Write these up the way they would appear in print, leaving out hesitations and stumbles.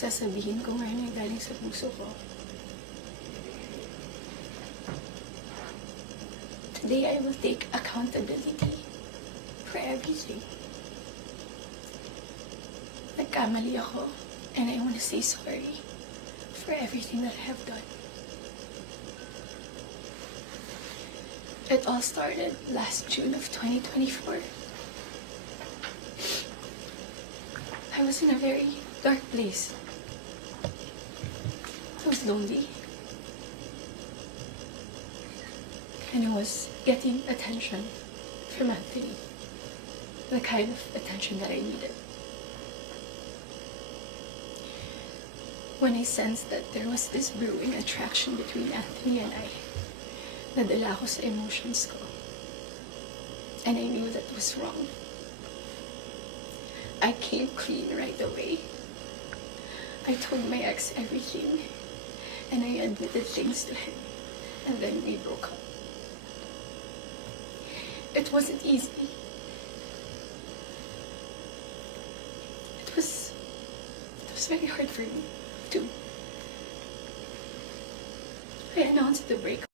sasabihin ko ngayon ay galing sa puso ko. Today, I will take accountability for everything. Nagkamali ako, and I want to say sorry for everything that I have done. It all started last June of 2024. I was in a very dark place. I was lonely. And I was getting attention from Anthony. The kind of attention that I needed. When I sensed that there was this brewing attraction between Anthony and I, nadala ako sa emotions ko. And I knew that was wrong. I came clean right away. I told my ex everything, and I admitted things to him, and then we broke up. It wasn't easy. It was very hard for me, too. I announced the breakup.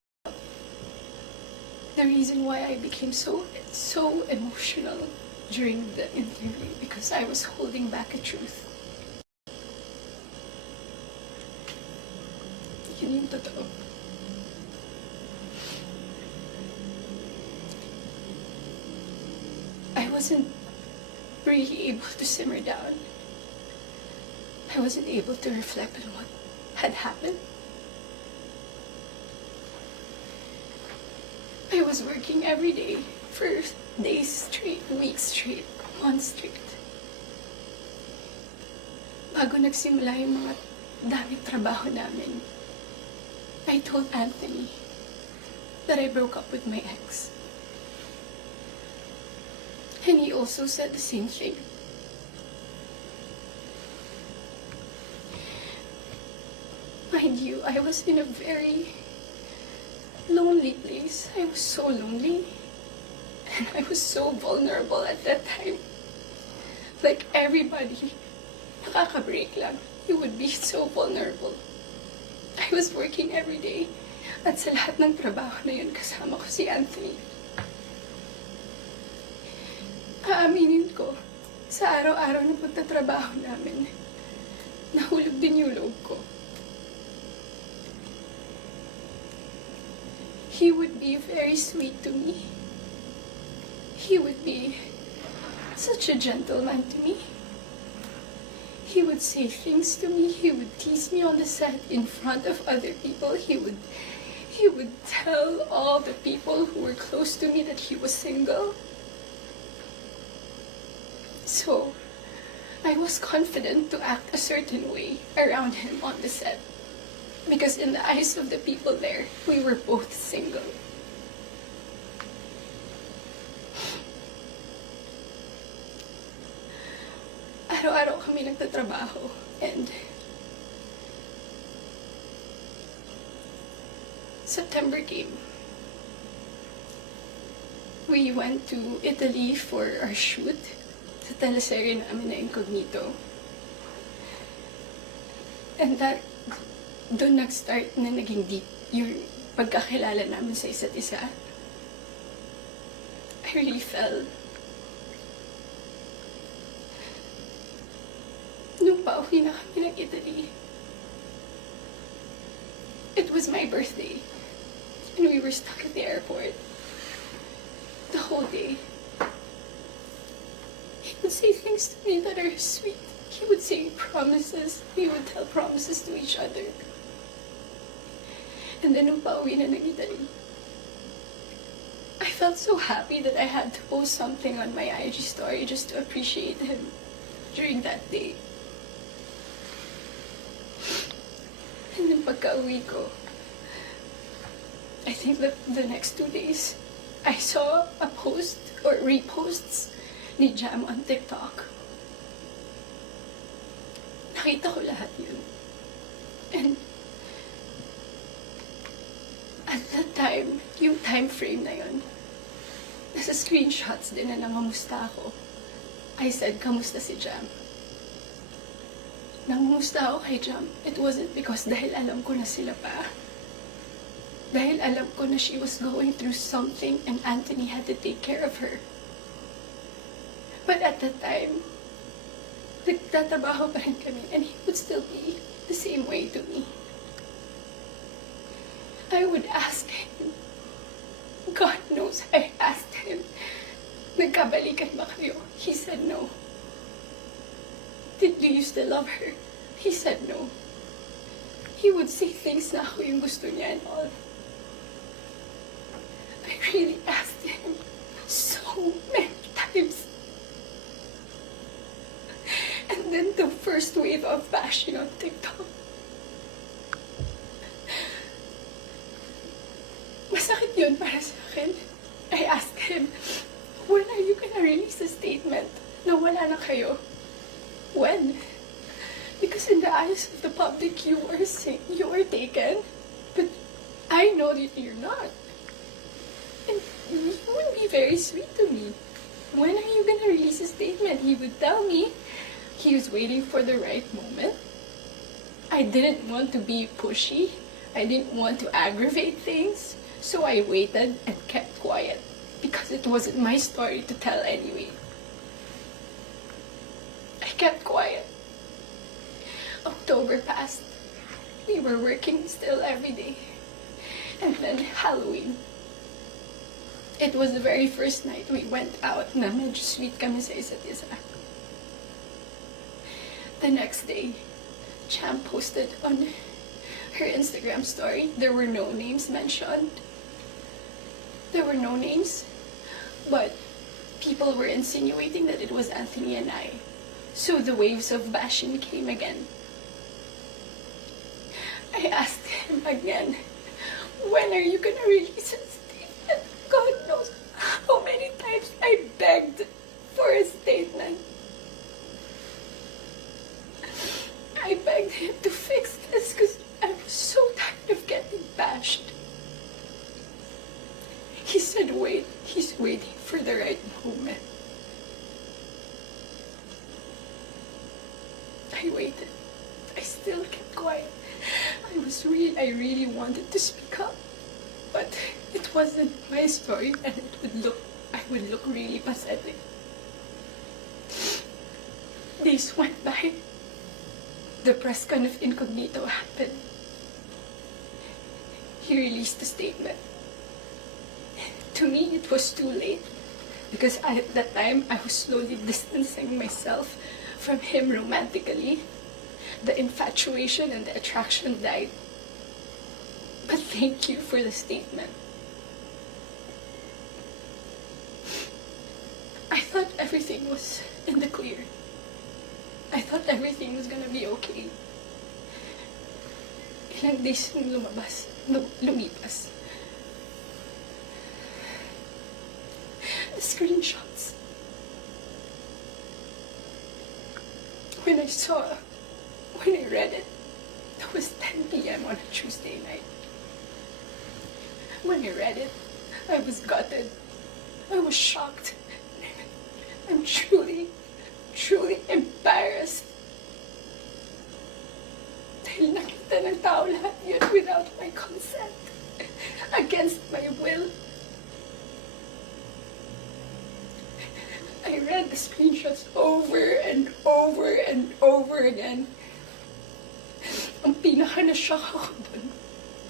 The reason why I became so emotional during the interview, because I was holding back a truth. Yun yung totoo. I wasn't really able to simmer down. I wasn't able to reflect on what had happened. I was working every day for days straight, weeks straight, months straight. Bago nagsimula yung mga daming trabaho namin, I told Anthony that I broke up with my ex. And he also said the same thing. Mind you, I was in a very lonely place. I was so lonely. And I was so vulnerable at that time. Like everybody, nakaka-break lang. You would be so vulnerable. I was working every day. At sa lahat ng trabaho na yun, kasama ko si Anthony. Aaminin ko, sa araw-araw na pagtatrabaho namin, nahulog din yung loob ko. He would be very sweet to me. He would be such a gentleman to me. He would say things to me. He would tease me on the set in front of other people. He would tell all the people who were close to me that he was single. So, I was confident to act a certain way around him on the set. Because in the eyes of the people there, we were both single. Araw-araw kami nagtatrabaho, and September came. We went to Italy for our shoot sa teleserye namin na Incognito. And doon nag-start na naging deep yung pagkakilala namin sa isa't isa. I really fell. Nung pauwi na kami ng Italy, it was my birthday, and we were stuck at the airport the whole day. He would say things to me that are sweet. He would say promises. We would tell promises to each other. And then nung pauwi na ng Italy, I felt so happy that I had to post something on my IG story just to appreciate him during that day. And then pagka-uwi ko, I think that the next 2 days, I saw a post or reposts ni Jam on TikTok. Nakita ko lahat yun. And at that time, yung time frame na yun, nasa screenshots din na nangamusta ako. I said, kamusta si Jam? Nangumusta ako kay Jam, it wasn't because dahil alam ko na sila pa. Dahil alam ko na she was going through something and Anthony had to take care of her. But at that time, nagtatabaho pa rin kami and he would still be the same way to me. I would ask him. God knows I asked him. Nagkabalikan ba kayo? He said no. Did you still love her? He said no. He would say things na ako yung gusto niya and all. I really asked him so many times. And then the first wave of bashing on TikTok. Masakit yun para sa akin. I asked him, when are you gonna release a statement na wala na kayo? When? Because in the eyes of the public, you are taken. But I know that you're not. And he would be very sweet to me. When are you gonna release a statement? He would tell me he was waiting for the right moment. I didn't want to be pushy. I didn't want to aggravate things. So I waited and kept quiet. Because it wasn't my story to tell anyway. I kept quiet. October passed. We were working still every day. And then Halloween. It was the very first night we went out na medyo sweet kami sa isa't isa. The next day, Cham posted on her Instagram story. There were no names mentioned. There were no names, but people were insinuating that it was Anthony and I. So the waves of bashing came again. I asked him again, when are you gonna release a statement? God knows how many times I begged for a statement. I begged him to fix this because I was so tired of getting bashed. He said, wait, he's waiting for the right moment. I waited. I still kept quiet. I really wanted to speak up. But it wasn't my story and I would look really pathetic. Days went by. The press con of Incognito happened. He released a statement. To me, it was too late. Because at that time, I was slowly distancing myself from him romantically. The infatuation and the attraction died. But thank you for the statement. I thought everything was in the clear. I thought everything was gonna be okay. Ilang days nung lumipas. The screenshots. When I read it, it was 10 p.m. on a Tuesday night. When I read it, I was gutted. I was shocked. I'm truly embarrassed. Dahil nakita ng tao lahat yun without my consent. Against my will. I read the screenshots over and over and over again. Ang pinaka-na-shock ako dun,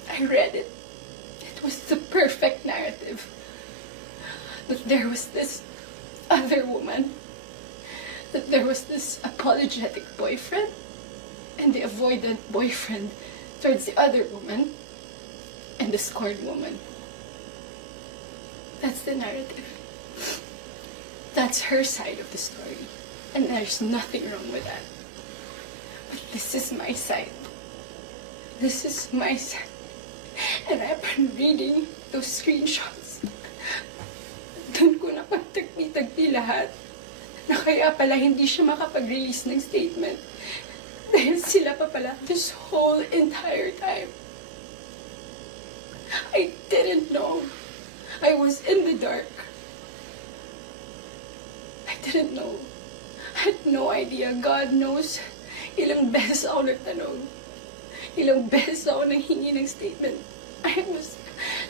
I read it. It was the perfect narrative. That there was this other woman. That there was this apologetic boyfriend. And the avoidant boyfriend towards the other woman. And the scorned woman. That's the narrative. That's her side of the story. And there's nothing wrong with that. But this is my side. This is my side. And I've been reading those screenshots. Doon ko napagtagpi-tagpi lahat. Na kaya pala hindi siya makapag-release ng statement. Dahil sila pa pala this whole entire time. I didn't know. I was in the dark. I didn't know. I had no idea. God knows. Ilang beses ako nagtanong. Ilang beses ako nanghingi ng statement.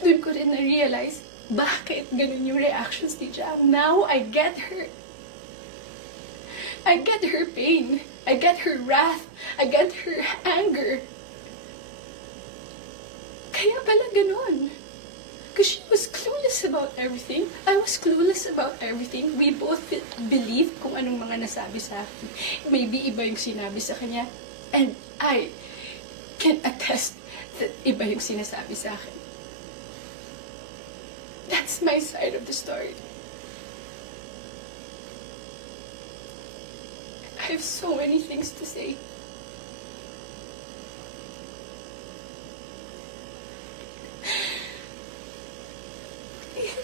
Doon ko rin na-realize, bakit ganun yung reactions ni Jam. Now, I get her. I get her pain. I get her wrath. I get her anger. Kaya pala ganun. Because she was clueless about everything. I was clueless about everything. We both believed kung anong mga nasabi sa akin. Maybe iba yung sinabi sa kanya. And I can attest that iba yung sinasabi sa akin. That's my side of the story. I have so many things to say.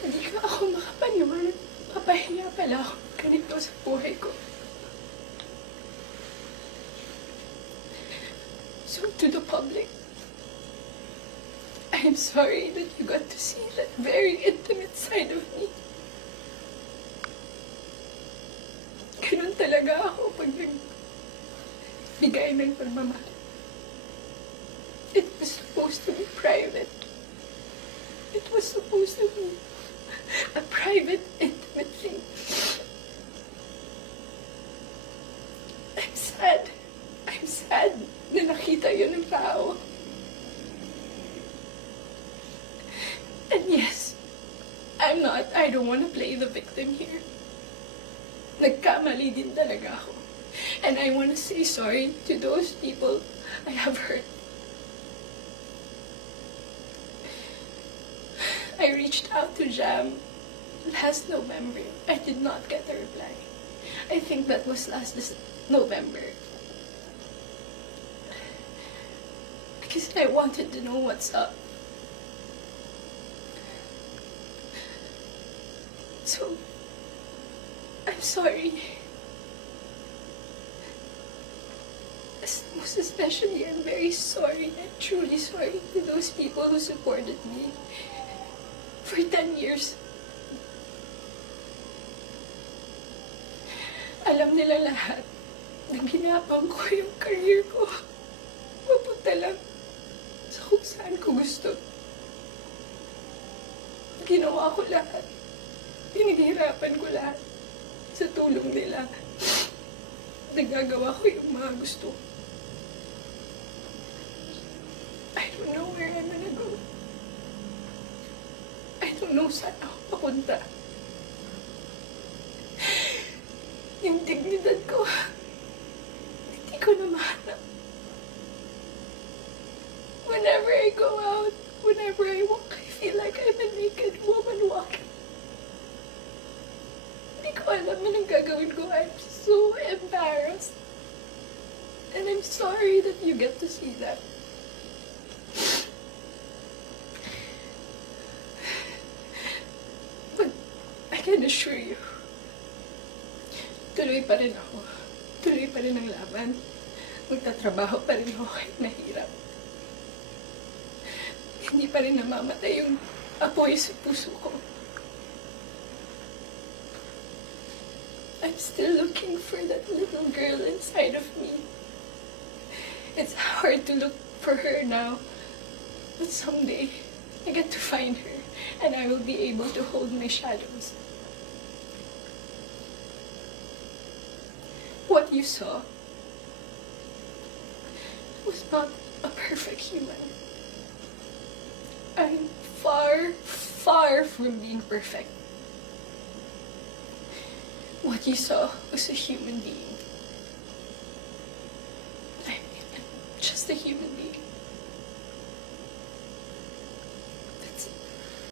Hindi ka ako makapaniwala. Papahiya pala ako ganito sa buhay ko. So to the public, I am sorry that you got to see that very intimate side of me. Ganun talaga ako pag nagbigay ng pagmamahal. It was supposed to be private. It was supposed to be a private, intimate thing. I'm sad. I'm sad na nakita yun ng tao. And yes, I don't want to play the victim here. Nagkamali din talaga ako. And I want to say sorry to those people I have hurt. I reached out to Jam last November. I did not get a reply. I think that was last November. Because I wanted to know what's up. So, I'm sorry. Most especially, I'm very sorry. I'm truly sorry to those people who supported me for 10 years. Alam nila lahat na ginapang ko yung career ko. Mapunta lang sa kung saan ko gusto. Ginawa ko lahat. Pinaghirapan ko lahat sa tulong nila. Nagagawa ko yung mga gusto. I don't know where I'm gonna go. I don't know saan ako papunta. Yung dignidad ko, hindi ko na mahanap. Whenever I go out, whenever I walk, I feel like I'm a naked woman walking. Hindi ko alam anong gagawin ko. I'm so embarrassed. And I'm sorry that you get to see that. But I can assure you, tuloy pa rin ako. Tuloy pa rin ang laban. Magtatrabaho pa rin ako kahit nahirap. Hindi pa rin namamatay yung apoy sa puso ko. I'm still looking for that little girl inside of me. It's hard to look for her now, but someday I get to find her and I will be able to hold my shadows. What you saw was not a perfect human. I'm far, far from being perfect. What you saw was a human being. I'm just a human being.